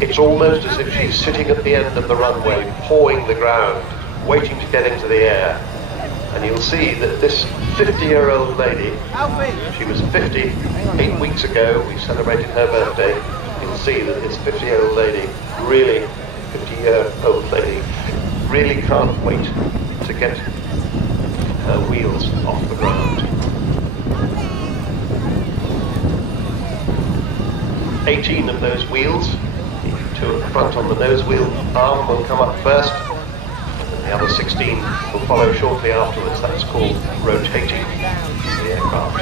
It's almost as if she's sitting at the end of the runway, pawing the ground, waiting to get into the air. And you'll see that this 50-year-old lady, she was 50 8 weeks ago, we celebrated her birthday. You'll see that this 50-year-old lady, really, 50-year-old lady, really can't wait to get her wheels off the ground. 18 of those wheels, 2 at the front on the nose wheel arm, will come up first. The other 16 will follow shortly afterwards. That's called rotating the aircraft.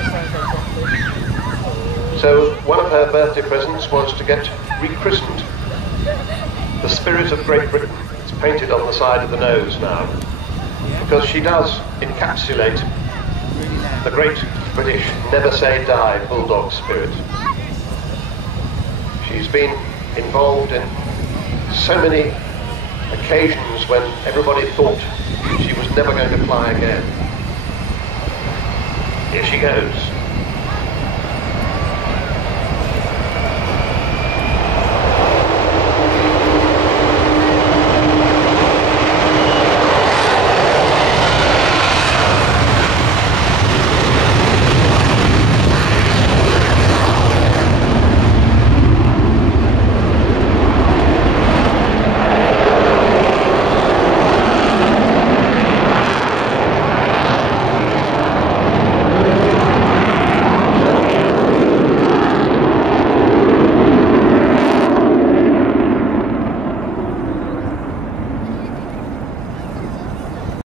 So one of her birthday presents was to get rechristened. The Spirit of Great Britain. It's painted on the side of the nose now, because she does encapsulate the great British never say die bulldog spirit. She's been involved in so many occasions when everybody thought she was never going to fly again. Here she goes.